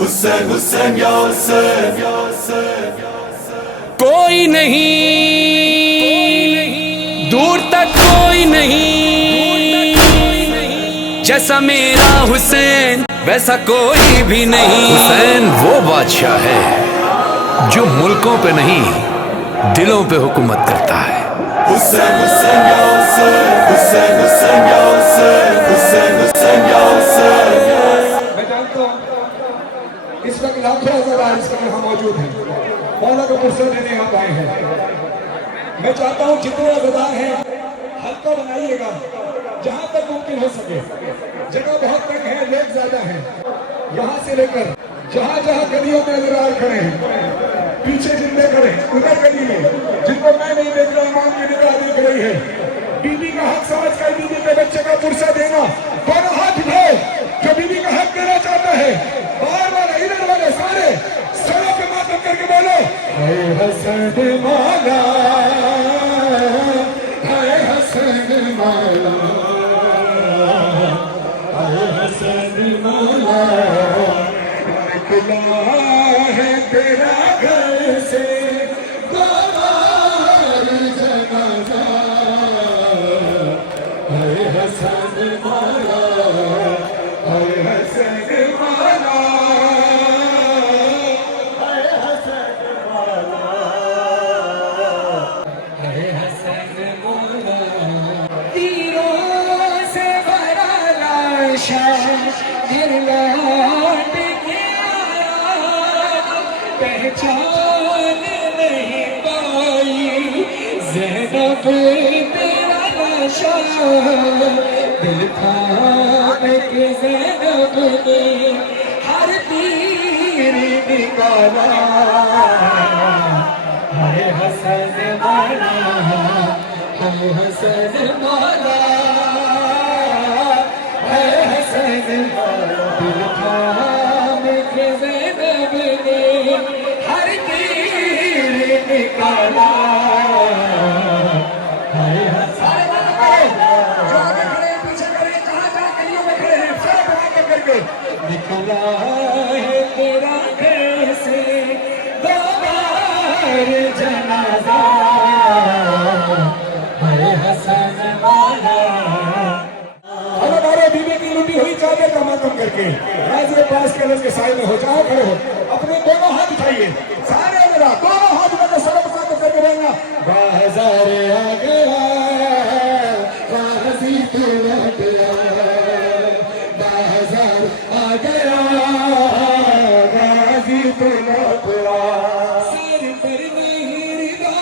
حسین حسین یا حسین کوئی نہیں دور تک کوئی نہیں جیسا میرا حسین ویسا کوئی بھی نہیں. حسین وہ بادشاہ ہے جو ملکوں پہ نہیں دلوں پہ حکومت کرتا ہے. حسین حسین یا حسین حسین حسین یا حسین حسین حسین یا حسین. میں جانتا ہوں اس وقت لاکھوں عزادار اس وقت یہاں موجود ہیں، مولا کو فرصت دینے یہاں آئے ہیں. میں چاہتا ہوں جتنے عزادار ہیں حلقہ بنائیے گا جہاں تک ممکن ہو سکے. جگہ بہت تنگ ہے، لوگ زیادہ ہیں. یہاں سے لے کر جہاں جہاں گلیوں میں عزادار کھڑے ہیں، پیچھے جن میں کھڑے ادھر گلی میں جن کو میں نہیں دیکھ رہا، امام کی نگاہ دیکھ رہی ہے. بیوی کا حق سمجھ کر بیوی کے بچے کا فرصت دینا. دونوں ہاتھ اٹھاؤ جو بیوی کا حق دینا چاہتا ہے. باہر والے ادھر والے سارے سڑوں پہ ماتم کر کے بولو اے حسن مولا، اے حسن مولا، اے حسن مولا. نکلا ہے تیرا گھر سے گوار جنازہ، اے حسن مولا، اے حسن مولا، اے حسن مولا، اے حسن مولا. تیروں سے بھرا لاشا گھر لوٹ کے آیا، پہچان نہیں پائی زینب تیرا لاشا. دل تھام کے زینب نے ہر تیر نکالا. اے حسن مولا، اے حسن مولا، اے حسن مولا. دل تھام کے زینب نے ہر تیر نکالا. اے حسن مولا. جو آگے کھڑے ہیں پیچھے کھڑے ہیں جہاں جہاں گلیوں میں کھڑے ہیں سب بات کر کے نکلا ہے تیرا گھر سے گوار جنازہ، اے حسن مولا. ہمارے بیوی کی لٹی ہوئی چادر کا ماتم کر کے راضی پاس کے لفظ کے سائے میں ہو جاؤ، کھڑے ہو اپنے دونوں ہاتھ اٹھائیے سارے میرا دونوں ہاتھ میں تو سلام ساتھ کر کے بولنا بازار آ گیا غازی تو لوٹ آیا، بازار آ گیا غازی تو لوٹ آیا. سر پر نہیں رضا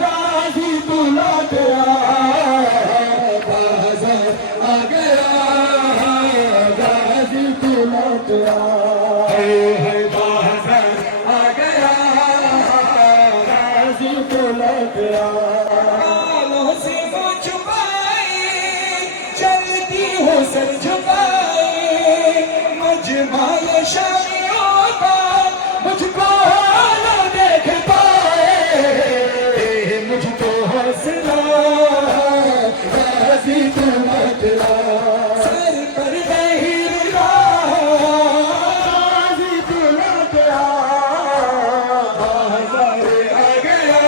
غازی تو لوٹ آیا، بازار آ گیا غازی تو لوٹ آیا. بازار آ گیا غازی تو لوٹ آیا. بالوں سے وہ چھپائے چلتی ہو سر جھکائے، مجمع شامیوں کا مجھ کو نہ دیکھ پائے. مجھ کو حوصلہ غازی تو لوٹ آیا. سر پر نہیں رضا غازی تو لوٹ آیا، بازار آ گیا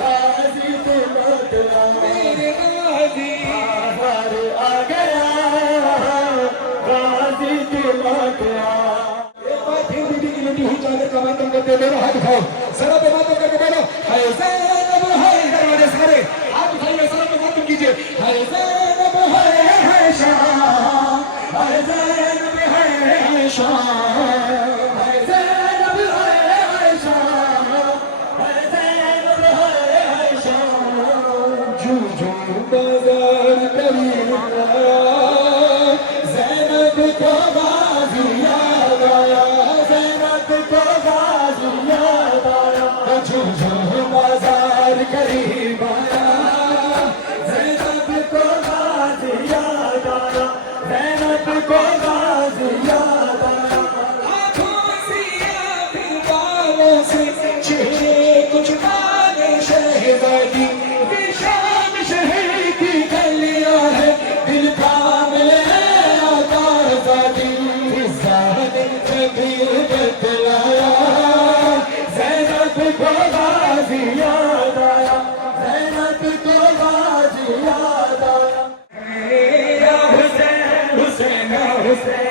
غازی تو لوٹ آیا. میرے غازی بازار آ گیا غازی تو لوٹ آیا. ایک بار پھر بیوی کی لٹی ہوئی چادر کا ماتم کرتے دونوں ہاتھ اٹھاؤ سروں پہ ماتم کر کے بولو اے زینب ہے. ادھر والے سارے ہاتھ اٹھائیے سروں پہ ماتم کیجیے اے زینب ہے شاہ، اے زینب ہے شاہ، اے زینب ہے شاہ، اے زینب ہے شاہ. جو جو بازار قریب آیا زینب کو غازی یاد آیا، زینب کو غازی یاد آیا. جو جو بازار قریب آیا زینب کو غازی یاد آیا، زینب کو غازی یاد آیا. آنکھوں سے آنکھ بالوں سے چہرے کچھ کالے شہزادی، یہ شام شہر کی گلیاں ہے دل تھام لے آتا زادی.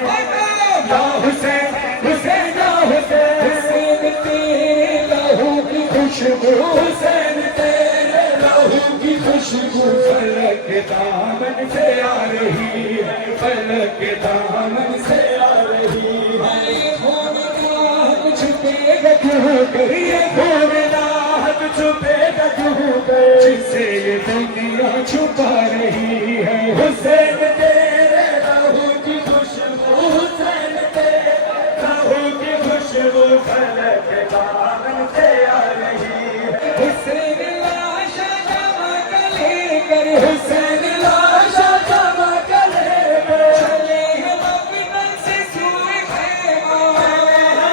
یا حسین حسین یا حسین حسین تیرے لہو کی خوشبو حسین تیرے لہو کی خوشبو فلک کے دامن سے آ رہی ہے فلک کے دامن سے آ رہی ہے خون راہ چھپے گا کیوں کر یہ خون راہ چھپے گا کیوں کر جسے یہ دنیا چھپا رہی ہے حسین تیرے لہو کی خوشبو حسین تیرے لہو کی خوشبو فلک کے دامن سے آ رہی ہے حسین لاشا جمع لے کر حسین لاشا جمع لے کر چلے ہم وطن سے سوئے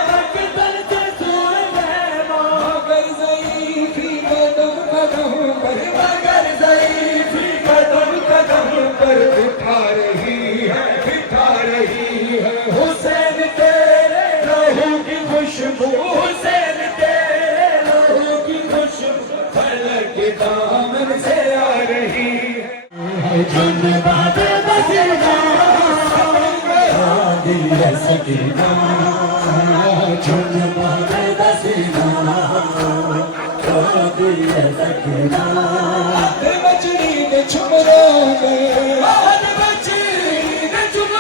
وطن سے سوئے مگر ضعیفی قدم قدم پر مگر ضعیفی قدم قدم پر بٹھا رہی ہے حسین تیرے لہو کی خوشبو حسین تیرے لہو کی خوشبو فلک کے دامن سے آ رہی ہے جن بات بسینا دل سکینہ جن بات بسینا دل سکینہ بچڑی نے چھپ گئے بچڑی نے چھپ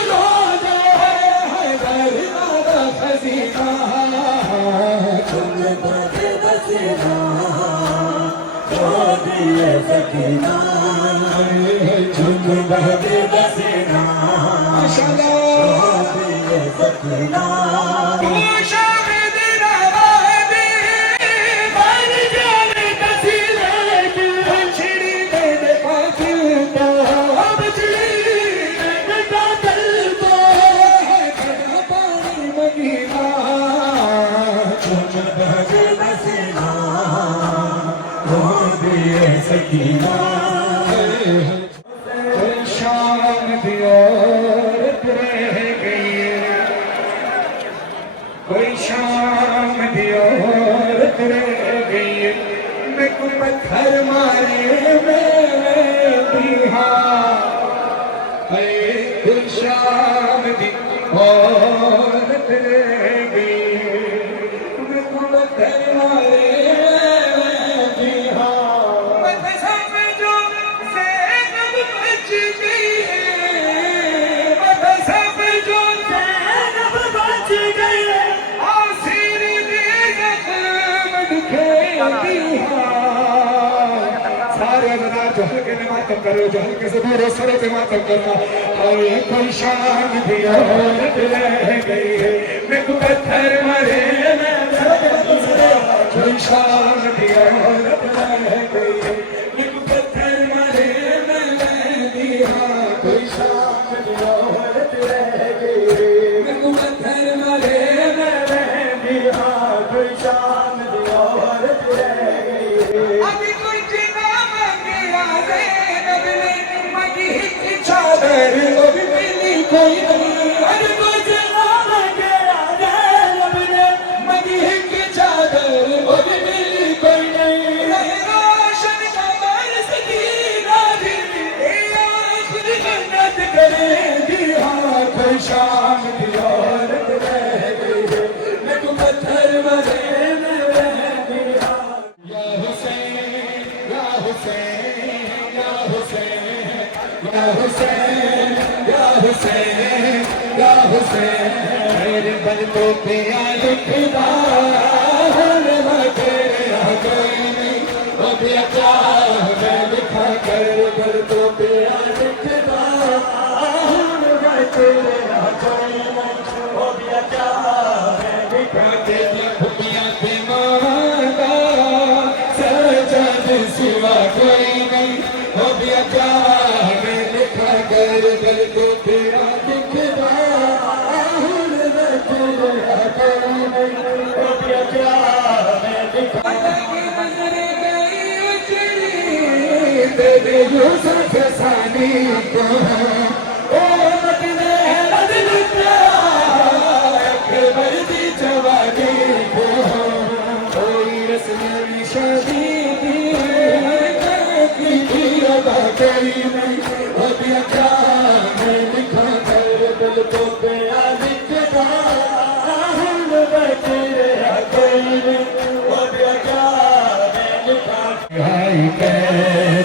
گئے دربارہ خزینہ جن بات بسینا دل سکینہ جن بات بسینا دل سکینہ شام بھی عورت رہ گئی کوئی شام بھی عورت رہ گئی میں کو پتھر مارے میں کوئی شام بھی عورت رہ گئی میں کو پتھر مارے سارے ادھر جو ہلکے میں ماتم کرو جو ہلکے سے دور سرے پہ ماتم کرنا اور یہ کوئی شان بھی عورت رہ گئی ہے میں کو پتھر مارے کوئی شان بھی عورت رہ گئی ہے میں کو پتھر مارے کوئی شان بھی عورت رہ گئی ہے میں کو پتھر مارے کوئی شان بھی عورت رہ گئی ہے ابھی کوئی جنا منگیا زینب نے مگی کی چادر وہ بھی ملی کوئی نہیں ابھی کوئی جنا منگیا زینب نے مگی کی چادر وہ بھی ملی کوئی نہیں رہے روشن قمر سکینہ بھی آخر جنت کرے گی ہاں کوئی شان بھی عورت رہ گئی ہے میں کو پتھر مارے میرے بندوں پہ لکھتا تیرے کوئی نہیں وہ بھی اچھا میں لکھا کر بندوں پہ لکھتا تیرے کوئی نہیں وہ بھی اچھا میں لکھا تیرے خوبیاں پہ مانگا سجاد سوا کوئی نہیں وہ بھی اچھا میں لکھا کر بندوں پہ تیرے یوسف ثانی کو او مدینے بدلتا اکبر دی جوانی کو کوئی رسم شادی کی ادا کوئی نہیں وہ بھی اچھا میں لکھا کر دل کو پیا